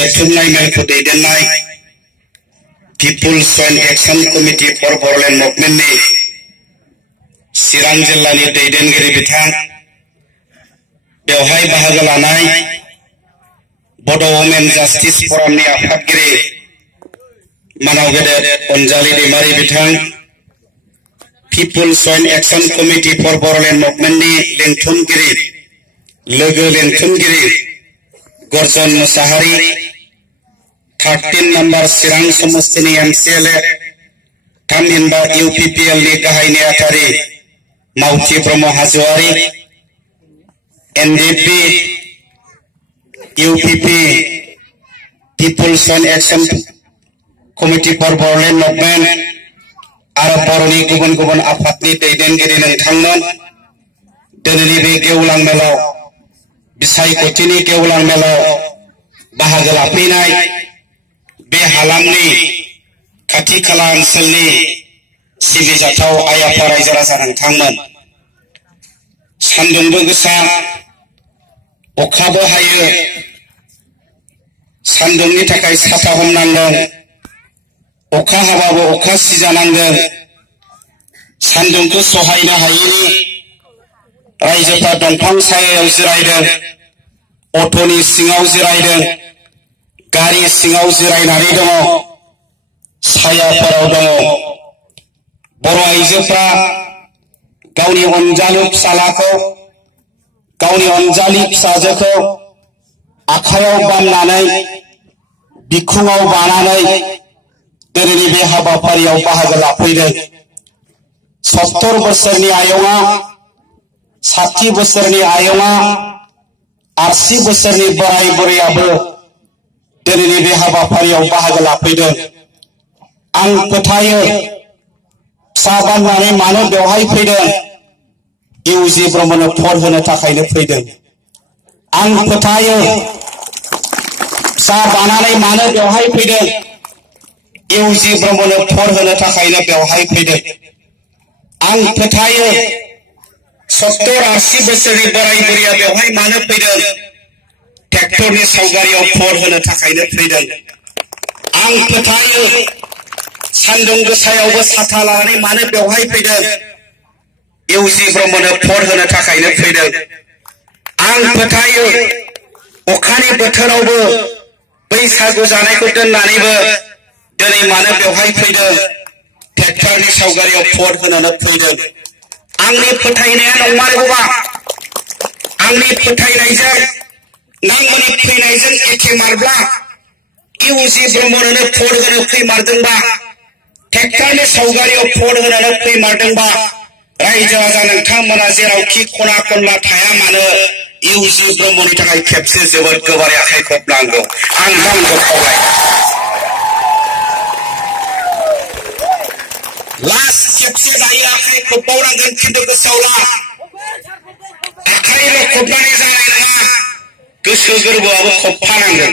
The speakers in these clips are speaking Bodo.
जथुमनाय मेलखौ दैदेननाय people's joint action committee for Bodoland मुभमेन्टनि चिरां जिल्लानि दैदेनगिरि बिथां बेवहाय बाहागो लानाय बड' वुमेन जास्टिस फरामनि आफादगिरि मानाव गेदेर अनजालि दैमारि बिथां people's joint action committee for Bodoland मुभमेन्टनि लेंथुमगिरि लोगो लेंथुमगिरि गर्जन मुसाहारि 13 नम्बर चिरां समस्तिनि MCLA थामहिनबा UPPL नि गाहाय नेहाथारि Maothi Brahma Hajowary NDP UPP people's joint action committee for Bodoland movement आरो बर'नि गुबुन गुबुन आफादनि दैदेनगिरि नोंथांमोन दिनैनि बे गेवलां मेलाव बिसायख'थिनि गेवलां मेलाव बाहागो लाफैनाय बे हालामनि खाथि खाला ओनसोलनि सिबिजाथाव आइ आफा रायजो राजा नोंथांमोन सान्दुंबो गोसा अखाबो हायो सान्दुंनि थाखाय साथा हमनांदों अखा हाबाबो अखा सिजानांदों सान्दुंखौ सहायनो हायैनि रायजोफ्रा दंफां सायायाव जिरायदों अट'नि सिङाव जिरायदों गारि सिङाव जिरायनानै दङ सायाफोराव दङ बर' आइजोफ्रा गावनि अनजालु फिसालाखौ गावनि अनजालि फिसाजोखौ आखायाव बाननानै बिखुङाव बानानै दिनैनि बे हाबाफारियाव बाहागो लाफैदों 70 बोसोरनि आयंआ 60 बोसोरनि आयंआ 80 बोसोरनि बोराय बुरैयाबो दिनैनि बे हाबाफारियाव बाहागो लाफैदों आं फोथायो फिसा बाननानै मानो बेवहाय फैदों इउजि ब्रह्मनो भट होनो थाखायनो फैदों आं फोथायो फिसा बानानै मानो बेवहाय फैदों इउजि ब्रह्मनो भट होनो थाखायनो बेवहाय फैदों आं फोथायो 70-80 बोसोरनि बोराय बुरैया बेवहाय मानो फैदों ट्रेक्टरनि सावगारियाव भट होनो थाखायनो फैदों आं फोथायो सान्दुं गोसायावबो साथा लानानै मानो बेवहाय फैदों इउजि ब्रह्मनो भट होनो थाखायनो फैदों आं फोथायो अखानि बोथोरावबो बैसागु जानायखौ दोननानैबो दिनै मानो बेवहाय फैदों ट्रेक्टरनि सावगारियाव भट होनो फैदों आंनि फोथायनाया नंमारगौबा आंनि फोथायनायजों नोंथांमोननि फैनायजों एखेमारब्ला इउजि ब्रह्मनो भट होनो फैमारदोंबा ट्रेक्टरनि सावगारियाव भट होनो फैमारदोंबा रायजो राजा नोंथांमोना जेरावखि खना खनला थाया मानो इउजि ब्रह्मनि थाखाय खेबसे जोबोद गोबारै आखाइ खबनांगौ आं नोंथांमोनखौ खावलायो लास्ट खेबसे दायो आखाइ खबबावनांगोन खिन्थु गोसोआव ला आखाइल' खबनानै जानाय नङा गोसो गोरबोआबो खबफानांगोन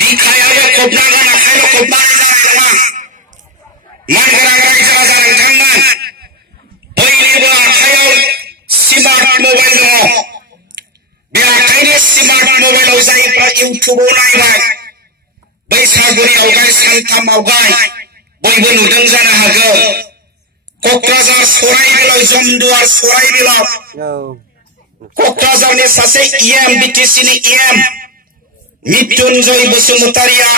बिखायाबो खबनांगोन आखाइल' खबनानै जानाय नङा मानगोनां रायजो राजा नोंथांमोन बयनिबो आखाइयाव स्मार्ट मबाइल दङ बे आखाइनि स्मार्ट मबाइलाव जायफ्रा इउटुबाव नायबाय बैसागुनि आवगाय सानथाम आवगाय बयबो नुदों जानो हागौ क'क्राझार सराइबिलाव जमदुवार सराइबिलाव क'क्राझारनि सासे बिटिसिनि मृत्युन्जय बसुमतारिया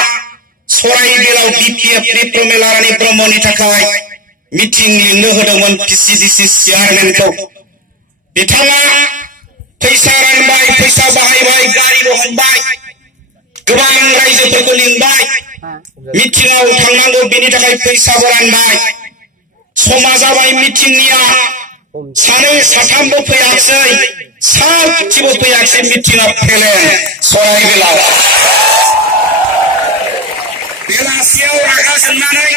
सराइबिलाव BPFनि प्रमेला रानी ब्रह्मनि थाखाय मिटिं लिंनो होदोंमोन PCDC चेयारमेनखौ बिथाङा फैसा रानबाय फैसा बाहायबाय गारिबो हमबाय गोबां रायजोफोरखौ लिंबाय मिटिंआव थांनांगौ बेनि थाखाय फैसाबो रानबाय समा जाबाय मिटिंनिया सानै साथामबो फैयासै सासेबो फैयासै मिटिंआ फेलें सराइबिलाव बेलासियाव रागा जोंनानै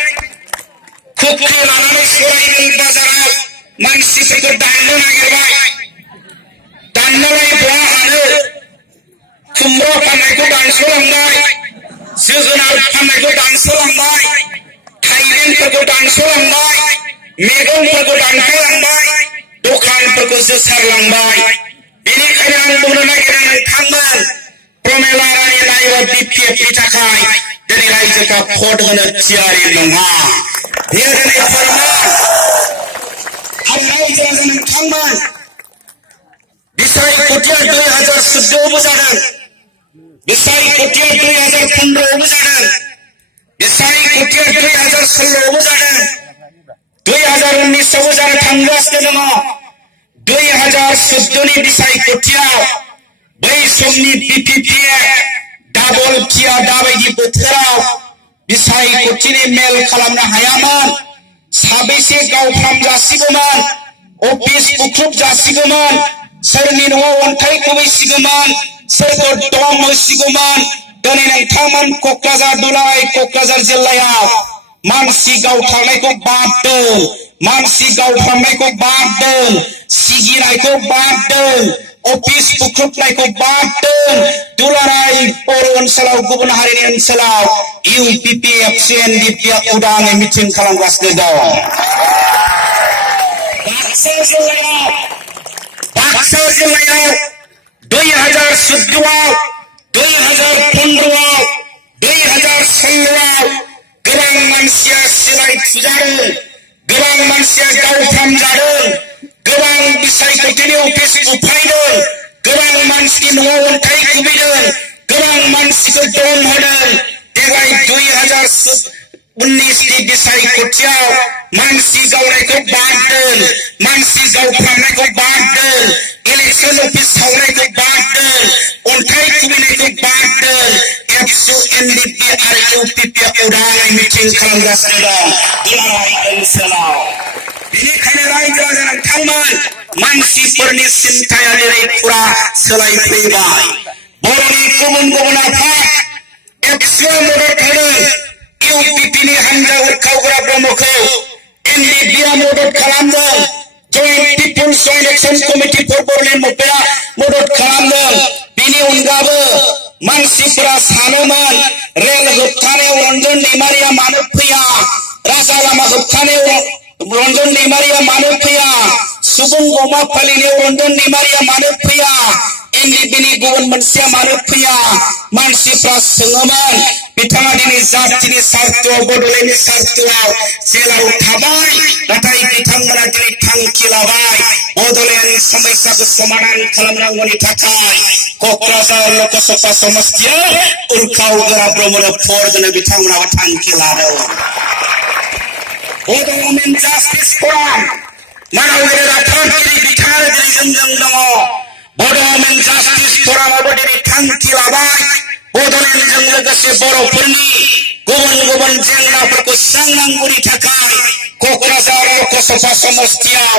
खुख्रि लानानै सराइबिल बाजाराव मानसिफोरखौ दाननो नागिरबाय दाननोलाय बहा हानो खुमब्रा फाननायखौ दानस'लांबाय जोगोनार फाननायखौ दानस'लांबाय थाइबेंफोरखौ दानस'लांबाय मैगंफोरखौ दानस'लांबाय दखानफोरखौ जोसारलांबाय बेनिखायनो आं बुंनो नागिरो नोंथांमोन प्रमेला रानी नायब BPF थाखाय दिनै रायजोफ्रा भट होनो थियारि नङा बेयो दिनै फोरमान आरो रायजो राजा नोंथांमोन बिसायख'थिया 2014 आवबो जादों बिसायख'थिया 2015 आवबो जादों बिसायख'थिया 2016 आवबो जादों 2019 आवबो जानो थांगासिनो दङ 2014 नि बिसायख'थियाव बै समनि BPPA डाबल किया दाबायदि बोथोराव बिसायख'थिनि मेल खालामनो हायामोन साबेसे गावफ्राम जासिगौमोन अफिस बुख्रुब जासिगौमोन सोरनि न'आव अन्थाइ खुबैसिगौमोन सोरखौ दम होसिगौमोन दिनै नोंथांमोन क'क्राझार दुलाराय क'क्राझार जिल्लायाव मानसि गावथारनायखौ बाद दोन मानसि गावफ्रामनायखौ बाद दोन सिगिनायखौ बाद दोन अफिस बुख्रुबनायखौ बाद दोन दुलाराय बर' ओनसोलाव गुबुन हारिनि ओनसोलाव UPPF CNDP उदाङै मिटिं खालामगासिनो दं बाक्सा जिल्लायाव 2014 आव 2015 आव 2016 आव गोबां मानसिया सोलायफुजादों गोबां मानसिया गावफ्रामजादों गोबां बिसायख'थिनि अफिस बुफायदों गोबां मानसिनि न'आव अन्थाइ खुबैदों गोबां मानसिखौ दम होदों देग्लाय 2019 नि बिसायख'थियाव मानसि गावनायखौ बाद दोन मानसि गावफ्रामनायखौ बाद दोन इलेक्शन अफिस सावनायखौ बाद दोन अन्थाइ खुबैनायखौ बाद दोन एबसु NDP आरो UPPF उदाङै मिटिं खालामगासिनो दं दुलाराय ओनसोलाव बेनिखायनो रायजो राजा नोंथांमोन मानसिफोरनि सिन्ताया दिनै फुरा सोलायफैबाय बर'नि गुबुन गुबुन आफाद एबसुआ मदद होदों UPP नि हानजा उरखावग्रा ब्रह्मखौ NDP आ मदद खालामदों joint people's joint action committee for Bodoland मुभमेन्टआ मदद खालामदों बेनि अनगाबो मानसिफोरा सानोमोन रेल होबथानायाव रन्जन दैमारिया मानो फैया राजा लामा होबथानायाव रन्जन दैमारिया मानो फैया सुबुं गमा फालिनायाव रन्जन दैमारिया मानो फैया NDP नि गुबुन मोनसेया मानो फैया मानसिफ्रा सोङोमोन बिथाङा दिनै जातिनि सार्थआव बड'लेण्डनि सार्थआव जेलाव थाबाय नाथाय बिथांमोना दिनै थांखि लाबाय बड'लेण्ड समस्याखौ समाधान खालामनांगौनि थाखाय क'क्राझार लकसभा समस्तियाव उरखावग्रा ब्रह्मनो भट होनो बिथांमोनाबो थांखि लादों बड'लेण्ड जास्टिस फराम मानावगिरि राथोरगिरि बिथाङा दिनै जोंजों दङ बड'लेण्ड जास्टिस फरामाबो दिनै थांखि लाबाय बड'लेण्डजों लोगोसे बर'फोरनि गुबुन गुबुन जेंनाफोरखौ सुस्रांनांगौनि थाखाय क'क्राझार लकसभा समस्तियाव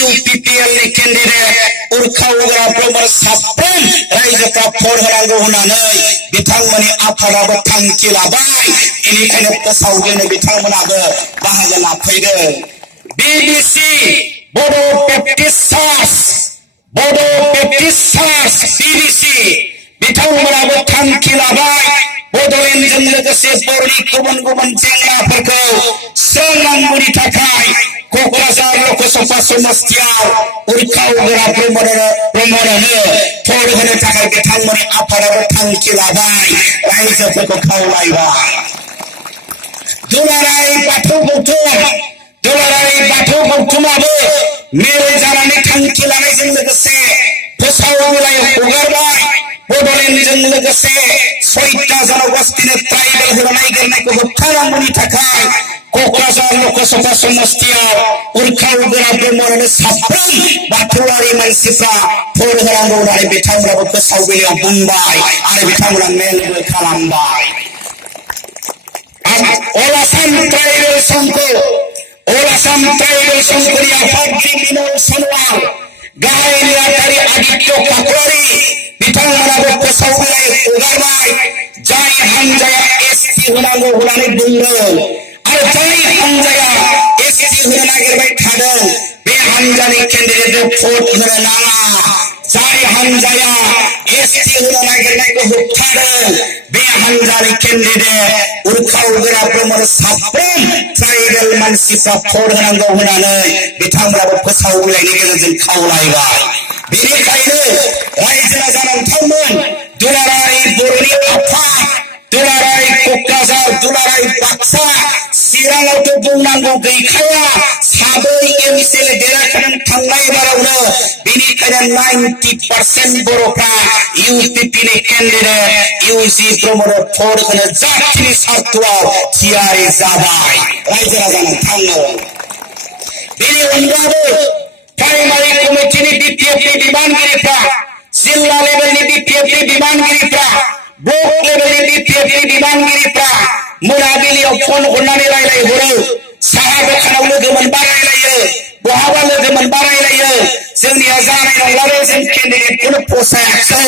UPPL नि केन्डिडेट उरखावग्रा ब्रह्म साफ्रोम रायजोफ्रा भट होनांगौ होननानै बिथांमोननि आफादाबो थांखि लाबाय बेनिखायनो फोसावगिरिनो बिथांमोनाबो बाहागो लाफैदों BBC बड' बेप्टिस्ट चार्च BBC बिथांमोनाबो थांखि लाबाय बड'लेण्डजों लोगोसे बर'नि गुबुन गुबुन जेंनाफोरखौ सुस्रांनांगौनि थाखाय क'क्राझार लकसभा समस्तियाव उरखावग्रा ब्रह्मनो भट होनो थाखाय बिथांमोननि आफादाबो थांखि लाबाय रायजोफोरखौ खावलायबाय दुलाराय बाथौ गौथुमाबो मेल जानानै थांखि लानायजों लोगोसे फोसावलाय हगारबाय बड'लेण्डजों लोगोसे 6टा जनगोष्ठीनो ट्राइबेल होनो नागिरनायखौ होबथानांगौनि थाखाय क'क्राझार लकसभा समस्तियाव उरखावग्रा ब्रह्मनो साफ्रोम बाथौआरि मानसिफ्रा भट होनांगौ होननानै बिथांमोनाबो फोसावगिरियाव बुंबाय आरो बिथांमोना मेलबो खालामबाय अल आसाम ट्राइबेल संघनि आफादगिरि बिनय सनवाल गाहाय नेहाथारि आदित्य काकरारि बिथांमोनाबो फोसावगिरियाव हगारबाय जाय हानजाया ST होनांगौ होननानै बुंदों आरो जाय हानजाया ST होनो नागिरबाय थादों बे हानजानि केन्डिडेटखौ भट होनो नाङा जाय हानजाया ST होनो नागिरनायखौ होबथादों बे हानजानि केन्डिडेट उरखावग्रा ब्रह्मनो साफ्रोम ट्राइबेल मानसिफ्रा भट होनांगौ होननानै बिथांमोनाबो फोसावगिरिनि गेजेरजों खावलायबाय बेनिखायनो रायजो राजा नोंथांमोन दुलाराय जोंनि आफाद दुलाराय क'क्राझार दुलाराय बाक्सा चिराङावथ' बुंनांगौ गैखाया साबै एमसिएल देरहाखादों थांनाय बारावनो बेनिखायनो 90% बर'फ्रा इउपिपिनि केन्डिडेट इउजि ब्रह्मनो भट होनो जाथिनि सार्थआव थियारि जाबाय रायजो राजा नोंथांनो बेनि अनगाबो प्राइमारि कमिटिनि बिपिएफनि बिबानगिरिफ्रा जिल्ला लेभेलनि बिपिएफनि बिबानगिरिफ्रा ब्लक लेभेलनि बिपिएफनि बिबानगिरिफ्रा मोनाबिलियाव फन हरनानै रायलायहरो साहा दखानाव लोगो मोनबा रायलायो बहाबा लोगो मोनबा रायलायो जोंनिया जानाय नंलाबो जों केन्डिडेटखौनो फसायाखै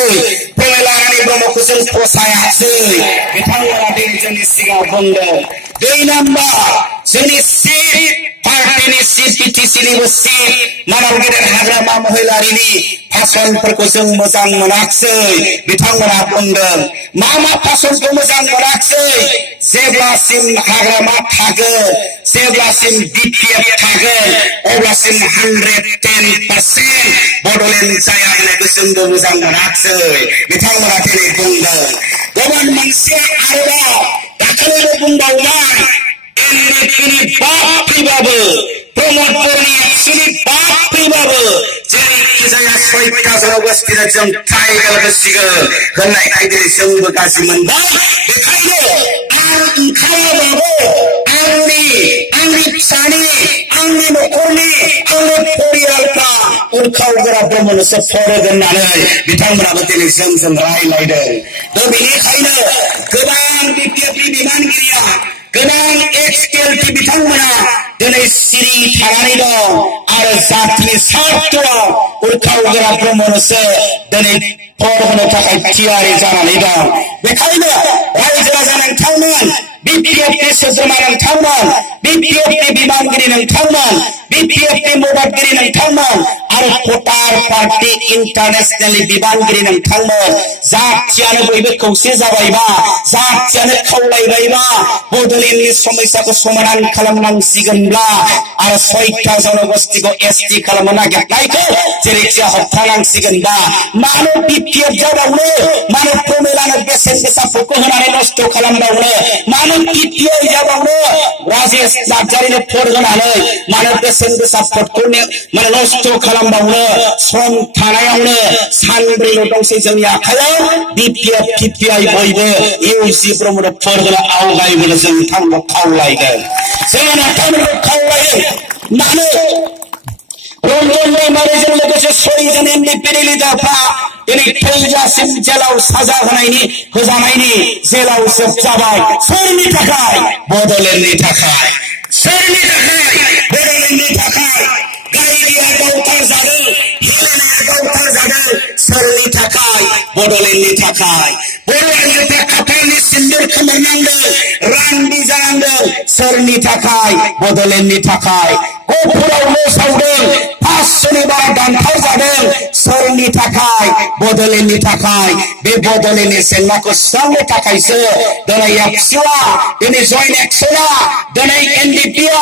प्रमिला रानी ब्रह्मखौ जों फसायाखै बिथांमोना दिनै जोंनि सिगाङाव बुंदों 2 नाम्बार जोंनि सिट पार्टीनि सिट बिटिसिनिबो सिट मानाव गेदेर हाग्रामा महिलारिनि भाषणफोरखौ जों मोजां मोनाखिसै बिथांमोना बुंदों मा भाषणखौ मोजां मोनाखिसै जेब्लासिम हाग्रामा थागोन जेब्लासिम बिपिएफ थागोन अब्लासिम 110% बड'लेण्ड जाया होननायखौ जोंबो मोजां मोनाखिसै बिथांमोना दिनै बुंदों गुबुन मोनसे आरोबाव दाखालिबो बुंबावबाय एनडिपिनि बाप फैबाबो प्रमद बर'नि एबसुनि बाप फैबाबो जेरैखि जाया 6टा जनगोष्ठीनो जों ट्राइबेल होसिगोन होननायखाय दिनै जोंबो गाज्रि मोनबाय बेखायनो आं ओंखाराबाबो आंनि फिसानि आंनि न'खरनि आंनि परियालफ्रा उरखावगोरा ब्रह्मनोसो भट होगोन होननानै बिथांमोनाबो दिनै जोंजों रायलायदों बेनिखायनो गोबां बिपिएफनि बिबानगिरिया गोबां एक्सकेएलटी बिथांमोना दिनै सिरि थानानै दं आरो जातिनि सार्थआव उरखावगोरा ब्रह्मनोसो दिनै भट होनो थाखाय थियारि जानानै दं बेखायनो रायजो राजा नोंथांमोन बिपिएफनि सोद्रोमा नोंथांमोन बिपिएफनि बिबानगिरि नोंथांमोन बिपिएफनि मददगिरि नोंथांमोन आरो भटार पार्टी इन्टारनेशनेलनि बिबानगिरि नोंथांमोन जातियानो बयबो खौसे जाबायबा जातियानो खावलायबायबा बड'लेण्डनि समस्याखौ समाधान खालामनांसिगोनब्ला आरो 6टा जनगोष्ठीखौ एसटी खालामनो नागिरनायखौ जेरैखिजाया होबथानांसिगोनबा मानो बिपिएफ जाबावनो मानो प्रमिलानो बेसेन गोसा भटखौ होनानै नस्थ' खालामबावनो मानो बिपिएफ जाबावनो राजेश नार्जारिनो भट होनानै मानो बेसेन गोसा भटखौ माने नस्थ' खालामबावनो सम थानायावनो सानब्रैल' दंसै जोंनि आखायाव बिपिएफ पिपिआइ बयबो इउजि ब्रह्मनो भट होनो आवगायबोनो जों नोंथांमोनखौ खावलायगोन जों नोंथांमोनखौ खावलायो मानो रंजन दैमारिजों लोगोसे 6 जन एनडिपिनि लिडारफ्रा दिनै थैजासिम जेलाव साजा होजानायनि जेलाव जोबजाबाय सोरनि थाखाय बड'लेण्डनि थाखाय सोरनि थाखाय बड'लेण्डनि थाखाय गायरिया गावथार जादों हेलेनाया गावथार जादों सोरनि थाखाय बड'लेण्डनि थाखाय बर' आइजोफ्रा खाफालनि सिन्दुर खोमोरनांदों रान्दि जानांदों सोरनि थाखाय बड'लेण्डनि थाखाय गहपुराव न' सावदों 5 शनिबार दानथार जादों सोरनि थाखाय बड'लेण्डनि थाखाय बे बड'लेण्डनि जेंनाखौ सुस्रांनो थाखायसो दिनै एबसुआ दिनै जयेन्ट एक्सनआ दिनै एनडिपिआ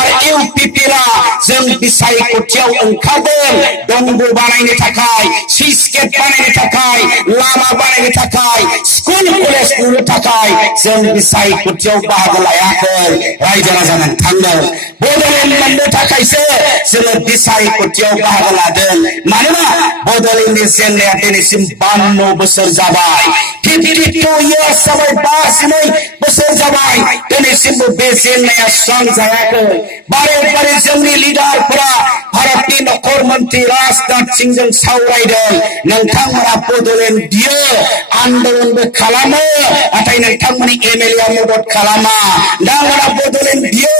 आरो इउपिपिआ जों बिसायख'थियाव ओंखारदों दंग' बानायनो थाखाय सुइस गेट बानायनो थाखाय लामा बानायनो थाखाय स्कुल कलेज लुनो थाखाय जों बिसायख'थियाव बाहागो लायाखै रायजो राजा नोंथांनो बड'लेण्ड मोननो थाखायसो जोङो बिसायख'थियाव बाहागो लादों मानोना बड'लेण्डनि जेंनाया दिनैसिम 52 बोसोर जाबाय 52 years जाबाय 52 बोसोर जाबाय दिनैसिमबो बे जेंनाया सुस्रांजायाखै बारे बारे जोंनि लिडारफोरा भारतनि नखर मन्त्रि राजनाथ सिंहजों सावरायदों नोंथांमोना बड'लेण्ड दियो आन्दोलनबो खालामो नाथाय नोंथांमोननि एमएलए मदद खालामा नोंथांमोना बड'लेण्ड दियो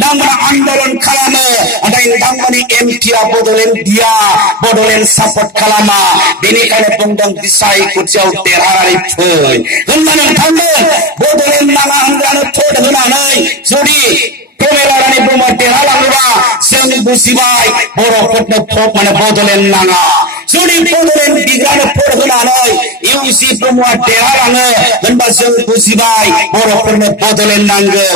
नोंथांमोना आन्दोलन खालामो नाथाय नोंथांमोननि एमपिआ बड'लेण्ड दिया बड'लेण्ड सापर्ट खालामा बेनिखायनो बुंदों बिसायख'थियाव देरहानानै फै होनबा नोंथांमोन बड'लेण्ड नाङा होनब्लानो भट होनानै जुदि प्रमिला रानी ब्रह्म देरहालाङोबा जों बुजिबाय बर'फोरनो भट माने बड'लेण्ड नाङा जुदि बड'लेण्ड बिग्रानो भट होनानै इसी ब्रह्मआ देरहालाङो होनबा जों बुजिबाय बर'फोरनो बड'लेण्ड नांगौ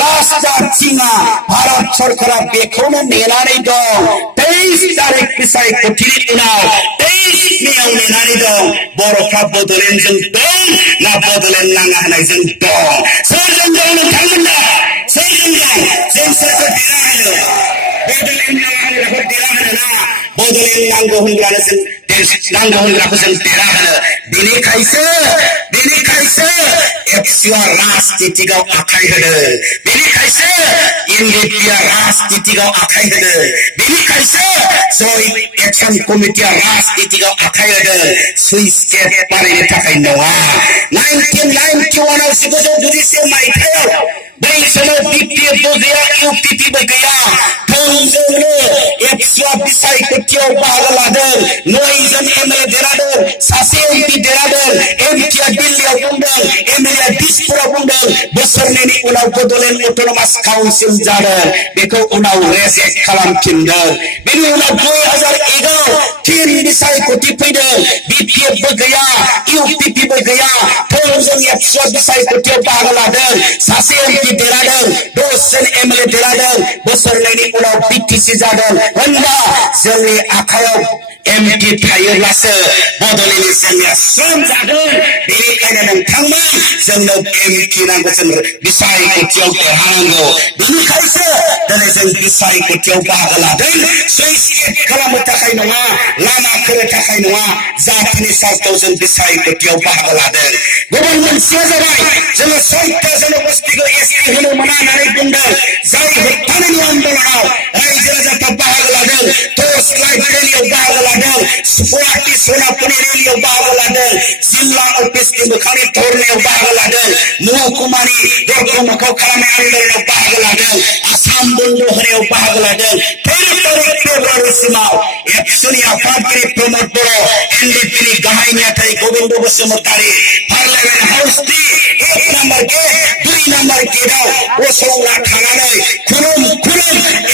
राजजाथिङा भारत सरकारा बेखौनो नेनानै दं 23 तारिख बिसायख'थिनि उनाव 23 मेआव नेनानै दं बर'फ्रा बड'लेण्डजों दं ना बड'लेण्ड नाङा होननायजों दं सोरजों दं नोंथांमोना सोरजों दं जों सोरखौ देरहाहोनो बड'लेण्ड नाङा होनग्राखौ देरहाहोनो ना बड'लेण्ड नांगौ होनग्रानो जों नांगौ होनग्राखौ जों देरहाहोनो बेनिखायसो एबसुआ राजनीतिआव आखाइ होदों बेनिखायसो एनडिएफबिआ राजनीतिआव आखाइ होदों बेनिखायसो जय एक्शन कमिटिआ राजनीतिआव आखाइ होदों सुइस गेट बानायनो थाखाय नङा 1991 आव 1991 मायथाइयाव बै समाव बिपिएफबो गैया इउपिपिबो गैया थोंजोंनो एबसुआ बिसायख'थियाव बाहागो लादों 9 जन एमएलए देरहादों सासे एमपि देरहादों एमपिआ दिल्लीयाव बुंदों एमएलए दिसपुराव बुंदों बोसोरनैनि उनाव बड'लेण्ड अट'नमास काउन्सिल जादों बेखौ उनाव रेजेक्ट खालामफिनदों बेनि उनाव 2001 आव फिन बिसायख'थि फैदों बिपिएफबो गैया इउपिपिबो गैया थोंजों एबसुआ बिसायख'थियाव बाहागो लादों सासे एमपि देरहादों 10 जन एमएलए देरहादों बोसोरनैनि उनाव बिटिसि जादों होनबा जोंनि आखायाव एमपि थायोब्लासो बड'लेण्डनि जेंनाया सुस्रांजागोन बेनिखायनो नोंथांमोन जोंनो एमपि नांगौ जों बिसायख'थियाव देरहानांगौ बेनिखायसो दिनै जों बिसायख'थियाव बाहागो लादों सुइस गेट खालामनो थाखाय नङा लामा खोनो थाखाय नङा जातिनि स्वार्थआव जों बिसायख'थियाव बाहागो लादों गुबुन मोनसेया जाबाय जोङो 6टा जनगोष्ठीखौ एसटि होनो मोना होननानै बुंदों जाय होबथानायनि आन्दोलनाव रायजो राजाफ्रा बाहागो लादों टर्च लाइट रेलियाव बाहागो लादों गुवाहाटी सोनापुरनि रेलियाव बाहागो लादों जिल्ला अफिसनि मोखांनि धरनायाव बाहागो लादों महकुमानि दरखं मोखां खालामनाय आन्दोलनाव बाहागो लादों आसाम बन्द होनायाव बाहागो लादों 13 तारिख फेब्रुवारिसिमाव एबसुनि आफादगिरि प्रमद बर' एनडिएफबिनि गाहाय नेताय गोविन्द बसुमतारी पार्लियामेन्ट हाउसनि 1 नम्बर गेट 2 नम्बर गेटआव गसंना थानानै खुलुम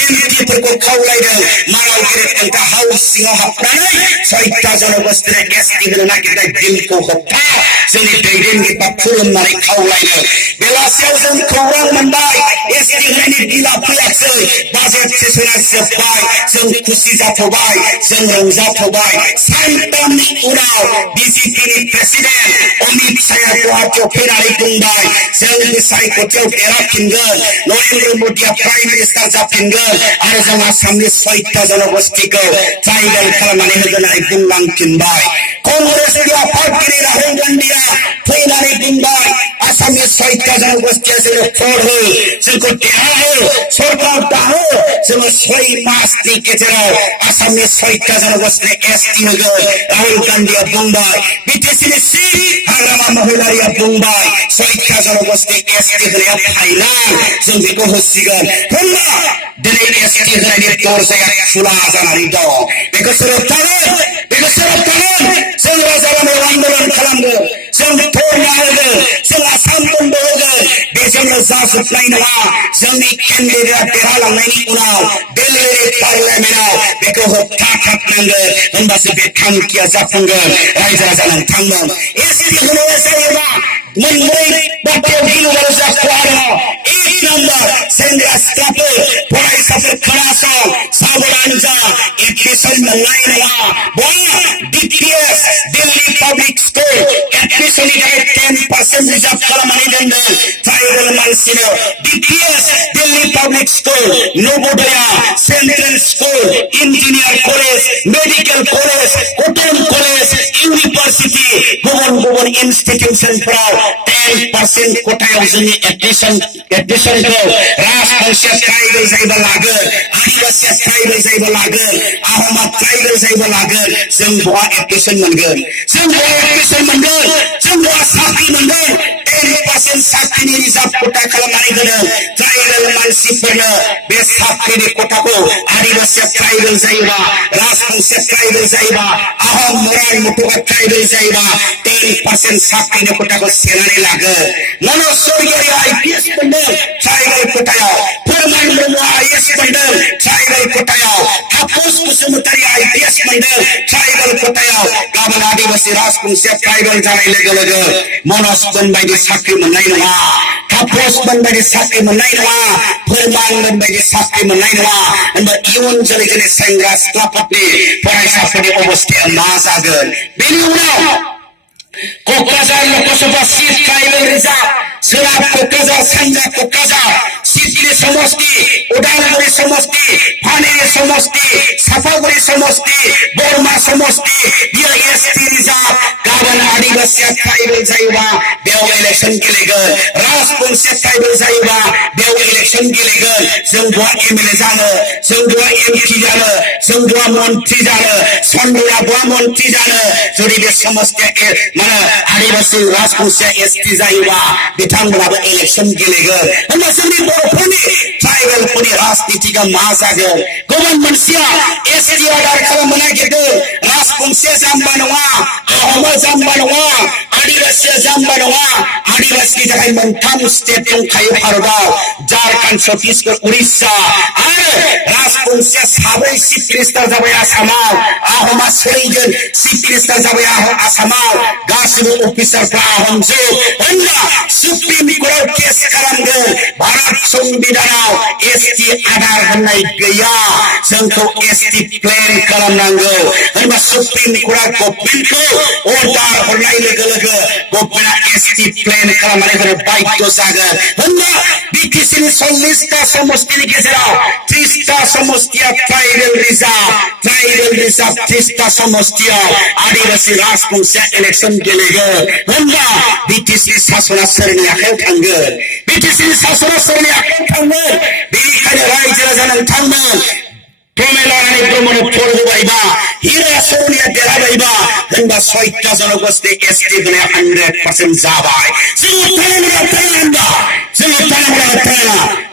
एमपिफोरखौ खावलायदों मारावगिरि पेन्टा हाउस सिङाव हाबनानै 6टा जनगोष्ठीनो एसटि होनो नागिरनाय बिलखौ होबथा जोंनि दैदेनगिरिफ्रा खुलुमनानै खावलायदों बेलासियाव जों खौरां मोनबाय एसटि होनायनि बिला फैयाखै बाजेट सेसना जोबबाय जों खुसि जाथ'बाय जों रंजाथ'बाय सानथामनि उनाव बिजेपिनि प्रेसिडेन्ट अमित शाहआ गुवाहाटीयाव फैनानै बुंबाय जों बिसायख'थियाव देरहाफिनगोन नरेन्द्र मोदीआ प्राइम मिनिस्टार जाफिनगोन आरो जों आसामनि 6टा जनगोष्ठीखौ ट्राइबेल खालामनानै होगोन होननानै बुंलांफिनबाय कंग्रेसनि आफादगिरि राहुल गान्धीआ फैनानै बुंबाय आसामनि 6टा जनगोष्ठीया जोंनो भट हो जोंखौ देरहाहो सरकार दाहो जोङो 6 मासनि गेजेराव आसामनि 6टा जनगोष्ठीनो एसटि होगोन राहुल गान्धीआ बुंबाय बिटिसिनि हाग्रामा महिलारिया बुंबाय 6टा जनगोष्ठी एसटि होनाया फाइनाल जों बेखौ होसिगोन होनबा दिनै एसटि होनायनि दरजाया खुला जानानै दं बेखौ सोर होबथागोन जों राजारामायाव आन्दोलन खालामगोन जों धरना होगोन जों आसाम बन्द होगोन बेजोंनो जाजोबनाय नङा जोंनि केन्डिडेटआ देरहालांनायनि उनाव दिल्ली पार्लियामेन्टआव बेखौ होबथाथारनांगोन होनबासो बे थांखिया जाफुंगोन रायजो राजा नोंथांमोन एसटि होनाया जायोबा मोनब्रै बाथ्रायाव गिलुबालु जाखुवा दङ 1 नम्बर सेंग्रा सिख्लाफोर फरायसाफोर खोनासं साबधान जा एडमिसन मोननाय नङा डिपिएस दिल्ली पाब्लिक स्कुल एडमिसननि थाखाय 10% रिजार्भ खालामनानै दोनदों ट्राइबेल मानसिनो DPS Delhi public school Navodaya central school engineer college medical college cotton college university गुबुन इन्स्टिट्युसनफोराव 10% कोटायाव जोंनि एडमिसनखौ राजबंशिया ट्राइबेल जायोबा लागोन आदिवासिया ट्राइबेल जायोबा लागोन आहमा ट्राइबेल जायोबा लागोन जों बहा एडमिसन मोनगोन जों बहा साख्रि मोनगोन 10% साख्रिनि रिजार्भ कोटा खालामनानै होदों ट्राइबेल मानसिफोरनो बे साख्रिनि कोटाखौ आदिवासिया ट्राइबेल जायोबा राजबंशिया ट्राइबेल जायोबा आहम मोरान मुटुका ट्राइबेल जायोबा 10% साख्रिनि कोटाखौ सेनानै लागोन मनोज स्वर्गियारिया आईपीएस मोनदों ट्राइबेल कोटायाव फोरमान ब्रह्मआ आईएएस मोनदों ट्राइबेल कोटायाव तापस बसुमतारी आईपीएस मोनदों ट्राइबेल खोथायाव गाबोन आदिवासी राजबंशिया ट्राइबेल जानाय लोगो लोगो मन'जमोन बायदि साख्रि मोननाय नङा, तापसमोन बायदि साख्रि मोननाय नङा, फोरमानमोन बायदि साख्रि मोननाय नङा। होनबा इयुन जोलैनि सेंग्रा सिख्लाफोरनि फरायसाफोरनि अबस्थाया मा जागोन? बेनि उनाव Kokrajhar Lok Sabha seat tribal reserve, सोनाब क'क्राझार, सानजा क'क्राझार, सिडली समष्टि, उदालगुरि समष्टि, फानेरि समष्टि, सापागुरि समष्टि, बरमा समष्टि, बियो एसटी रिजार्व। गाबोन आदिवासिया ट्राइबेल जायोबा बेयाव इलेक्शन गेलेगोन, राजबंशिया ट्राइबेल जायोबा बेयाव इलेक्शन गेलेगोन। जों बहा एमएलए जानो, जों बहा एमपि जानो, जों बहा मन्त्रि जानो, चन्द्रआ बहा मन्त्रि जानो? जुदि बे समष्टिया आदिवासी राजबंशिया एसटी जायोबा बिथांमोनाबो इलेक्शन गेलेगोन। होनबा जोंनि बर'फोरनि ट्राइबेलफोरनि राजनितिका मा जागोन? गुबुन मोनसेया एसटी अर्डार खालामनो नागिरदों, राजबंशिया जाम्बा नङा, आहमआ जाम्बा नङा, आदिवासिया जाम्बा नङा। आदिवासिनि थाखाय मोनथाम स्टेट दंखायो भारतआव, झारखण्ड, छत्तीसगढ़, उड़िष्या। आरो राजबंशिया साब्रै चिफ मिनिस्टार जाबाय आसामाव, आहमआ 6 जन चिफ मिनिस्टार जाबाय आसामाव, गासिबो अफिसारफ्रा आहमजोब। होनबा सुप्रिम कर्टआव केस खालामगोन, भारत संबिधानाव एसटी आधार होननाय गैया, जोंखौ एसटी प्लेन खालामनांगौ। होनबा सुप्रिम कर्टआ गभर्नमेन्टखौ अर्डार हरनाय लोगो लोगो गभर्नमेन्टआ एसटी प्लेन खालामनानै होनो बाध्य जागोन। होनबा बिटिसिनि 40टा समष्टिनि गेजेराव 30टा समष्टिया ट्राइबेल रिजार्व, 30टा समष्टियाव आदिवासी राजबंशिया इलेक्शन गेलेगोन। होनबा बिटिसि सासना सोरनि आखायाव थांगोन? बिटिसिनि सासना सोरनि आखायाव थांगोन? बेनिखायनो रायजो राजा नोंथांमोन प्रमेला रानी ब्रह्मनो भट होबायबा, हिरा सोरनिया देरहाबायबा, होनबा 6टा जनगोष्ठी एसटी होनाया 100% जाबाय। जों होबथानांगौ।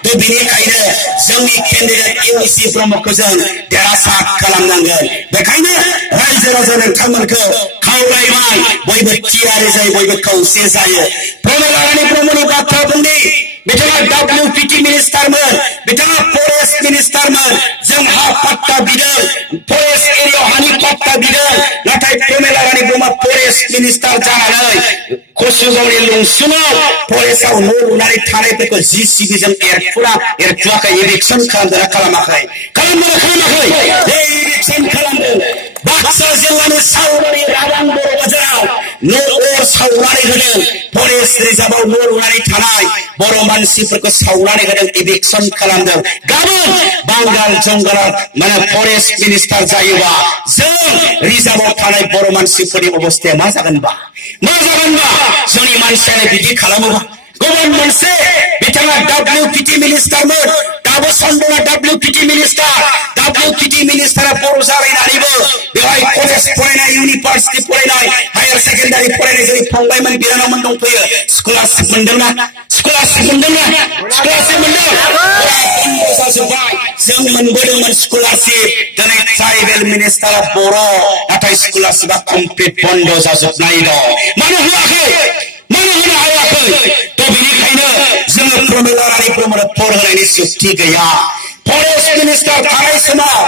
तो बेनिखायनो जोंनि केन्डिडेट इउसि ब्रह्मखौ जों देरहासार खालामनांगोन। बेखायनो रायजो राजा नोंथांमोनखौ खावलायबाय, बयबो थियारि जायो, बयबो खौसे जायो। प्रमेला रानी ब्रह्मनि बाथ्रा बुंनि, बिथाङा WPT मिनिस्टारमोन, बिथाङा फरेस्ट मिनिस्टारमोन। जों हा पाट्टा बिदों, फरेस्ट एरियायाव हानि पाट्टा बिदों, नाथाय प्रमेला रानी ब्रह्मआ फरेस्ट मिनिस्टार जानानै कसुगावनि लंसुङाव फरेस्टआव न' लुनानै थानायफोरखौ JCBजों एरखुवाखै, इभिक्सन खालामदोंना खालामाखै? इभिक्सन खालामदों। बाक्सा जिल्लानि सावगारि राबां बर' बाजाराव न' सावनानै होदों, फरेस्ट रिजार्भआव न' लुनानै थानाय बर' मानसिफोरखौ सावनानै होदों, इभिक्सन खालामदों। गाबोन बांगाल जंगलाव फरेस्ट मिनिस्टार जायोबा जों रिजार्भआव थानाय बर' मानसिफोरनि अबस्थाया मा जागोनबा? जोंनि मानसियानो बिदि खालामोबा? गुबुन मोनसे बिथाङा WPT मिनिस्टारमोन, दाबो सन्दना WPT मिनिस्टारा बर' जालायनानैबो बेवहाय कलेज फरायनाय, इउनिभार्सिटि फरायनाय, हायार सेकेन्डारि फरायनाय जोंनि फंबायमोन बिनानावमोन दंफैयो। स्कलारशिप मोनदोंना? जाजोब्बाय। जों मोनबोदोंमोन स्कलारशिप, दिनै ट्राइबेल मिनिस्टारा बर', नाथाय स्कलारशिपआ कमप्लिट बन्द जाजोबनाय दं। मानो होआखै? मानो होनो हायाखै? तो बेनिखायनो जोङो प्रमेला रानी ब्रह्मनो भट होनायनि जुक्ति गैया। फरेस्ट मिनिस्टार थानाय समाव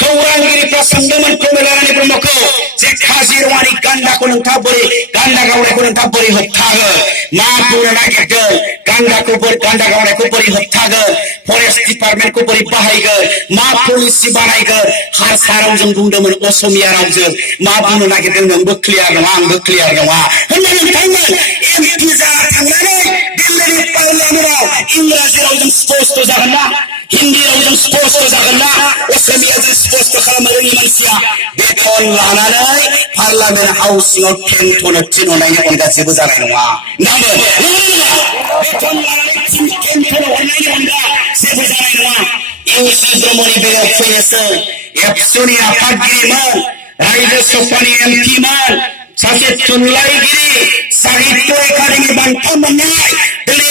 खौरांगिरिफ्रा सोंदोंमोन प्रमेला रानी ब्रह्मखौ जे काजिरङानि गान्दा गावनायखौ नोंथाङा बोरै होबथागोन? मा बुंनो नागिरदों? गान्दा गावनायखौ बोरै होबथागोन? फरेस्ट डिपार्टमेन्टखौ बोरै बाहायगोन? मा पलिसि बानायगोन? हारसा रावजों बुंदोंमोन, असमिया रावजों। मा बुंनो नागिरदों? नोंबो क्लियार नङा, आंबो क्लियार नङा। होनबा नोंथांमोन एमपि जाना थांनानै दिल्लीनि पार्लियामेन्टआव इंराजि रावजों स्पष्ट जागोन ना? हिन्दी रावजों स्पष्ट जागोन ना? असमियाजों स्पष्ट खालामनो रोङि मानसिया बेथन लानानै पार्लियामेन्ट हाउस सिङाव टेन्टनो थिनहरनायनि अनगा जेबो जानाय नङा। बेथन लानानै टेन्टनो हरनायनि अनगा जेबो जानाय नङा। इउसि ब्रह्मनि बेलायाव फैनोसै। एबसुनि आफादगिरिमोन, रायजो सभानि एमपिमोन, सासे थुनलाइगिरि, साहित्य एकाडेमि बान्था मोननाय दिनै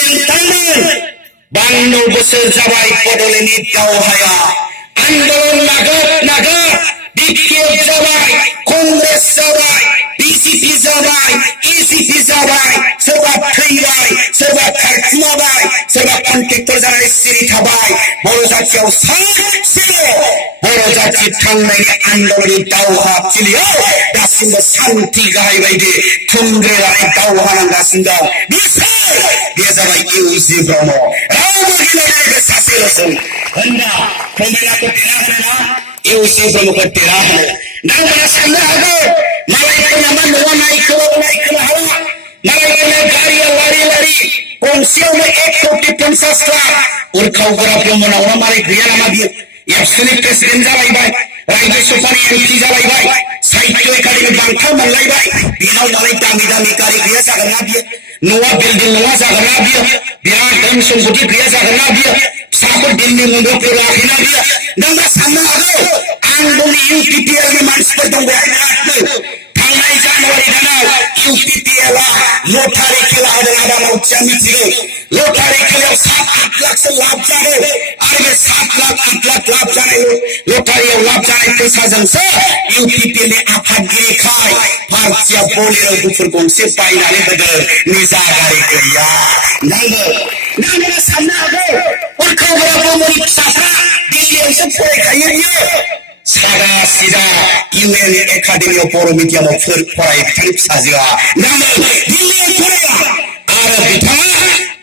52 बोसोर जाबाय बड'लेण्डनि दावहाया। आन्दोलन नागार बिपिएफ जाबाय, कंग्रेस जाबाय, बिजेपि जाबाय, एसिपि जाबाय, सोरबा थैबाय, सोरबा खारखुमा मावाबाय सोरबा कन्ट्रेक्टर जानानै सिरि थाबाय बर' जाथियाव सानसेल' बर' जाथि थांनायनि आन्दोलननि दावहा थिलियाव दासिमबो सान्थि गाहाय बायदि थुंग्रे लानाय दावहा नांगासिनो दं बे जाबाय इउसि ब्रह्म रावबो गिलायनाय बे सासेल'सै होनबा कमरेलाखौ देरहाहोना इउसि ब्रह्मखौ देरहाहोनो नोंथाङा साननो हागौ मालायफोरना मा न'आ नायखोनो हाला मालायफोरना गारिया लारि लारि गंसेयावनो 1,50 लाख उरखाव गोरा ब्रह्मनावनो मालाय गैया नामा बियो एबसुनि प्रेसिडेन्ट जालायबाय राज्यसभानि एमपि जालायबाय साहित्य एकाडेमि बान्था मोनलायबाय बेनाव मालाय दामि दामि गारि गैया जागोन ना बियो न'आ बिल्डिं नङा जागोन ना बियो बिराद धोन सम्पति गैया जागोन ना बियो फिसाफोर दिल्ली मुम्बाइफोर लाखिना बियो नोंहा साननो हागौ आं दंनि इउपिपिएलनि मानसिफोर दं बेहायनो थांनाय जानुवारि दानाव इउपिपिएलआ लटारि खेला होदों आदा लावथिया मिथिगौ लटारि खेलायाव 7-8 लाखसो लाब जादों आरो बे 7 लाख 8 लाख लाब जानाय लटारियाव लाब जानाय फैसाजोंसो इउपिपिएलनि आफादगिरिखाय पार्टिया बलेर' गुफुर गंसे बायनानै होदों निजा गारि गैया नोङो साननो हागौ उरखाव गोरा ब्रह्मनि फिसाफ्रा दिल्लीयावसो फरायखायो बियो सादा सिदा इउएन एकाडेमियाव बर' मिडियामाव फरायो बिथांनि फिसाजोआ दिल्लीयाव फराया आरो बिथाङा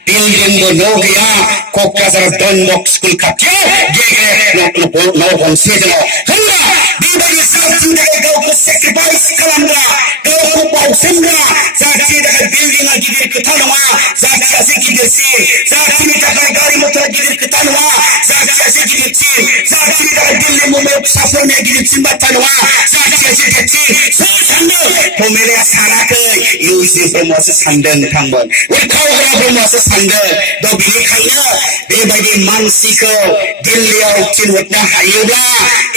बिल्डिंबो न' गैया क'क्राझाराव डन बस्क स्कुल खाथियाव गेगे न' गंसे दङ होनबा बेबायदि जाथिनि थाखाय गावखौ सेक्रिफाइस खालामग्रा गावखौ बावसोमग्रा जाथिनि थाखाय बिल्डिंआ गिदिर खोथा नङा जाथियासो गिदिरसिन जाथिनि थाखाय गारि मटर गिदिर खोथा नङा जाथियासो गिदिरसिन जाथिनि थाखाय दिल्ली मुम्बाइआव फिसा फरायनाया गिदिरसिन बाथ्रा नङा जाथियासो गिदिरसिन सोर सानदों कमरेलाया सानाखै इउसि ब्रह्मआसो सानदों नोंथांमोन उरखाव गोरा ब्रह्मआसो सानदों दा बेनिखायनो बेबायदि मानसिखौ दिल्लीयाव थिनहरनो हायोब्ला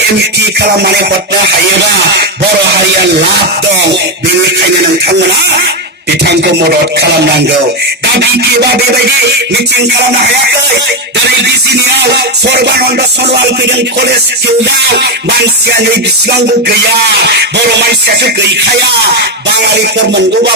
एमपि खालामनानै हरनो हायोब्ला बर' हारिया लाब दं बेनिखायनो नोंथांमोना बिथांखौ मदद खालामनांगौ दा बिटिएफआ बेबायदि मिटिं खालामनो हायाखै दिनै बिजिनियाव सर्बानन्द सनवाल फैदों कलेज फिल्डआव मानसिया नै बेसेबांबो गैया बर' मानसियासो गैखाया बाङालिफोर मोनगौबा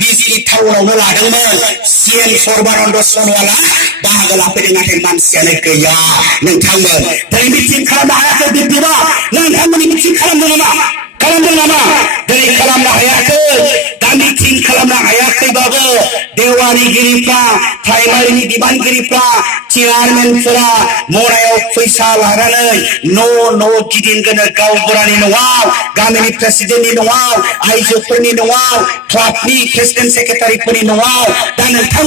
बिजिनि टाउनावनो लादोंमोन सिएम सर्बानन्द सनवाला बाहागो लाफैदों नाथाय मानसियानो गैया नोंथांमोन दिनै मिटिं खालामनो हायाखै बिटिएफआ नोंथांमोननि मिटिं खालामदों नामा दिनै खालामनो हायाखै दा मिटिं खालामनो हायाखैबाबो देवानिगिरिफ्रा प्राइमारिनि बिबानगिरिफ्रा चेयारमेनफोरा मरायाव फैसा लानानै न' गिदिंगोनो गावबुरानि न'आव गामिनि प्रेसिडेन्टनि न'आव आइजोफोरनि न'आव क्लाबनि प्रेसिडेन्ट सेक्रेटारिफोरनि न'आव दा नोंथां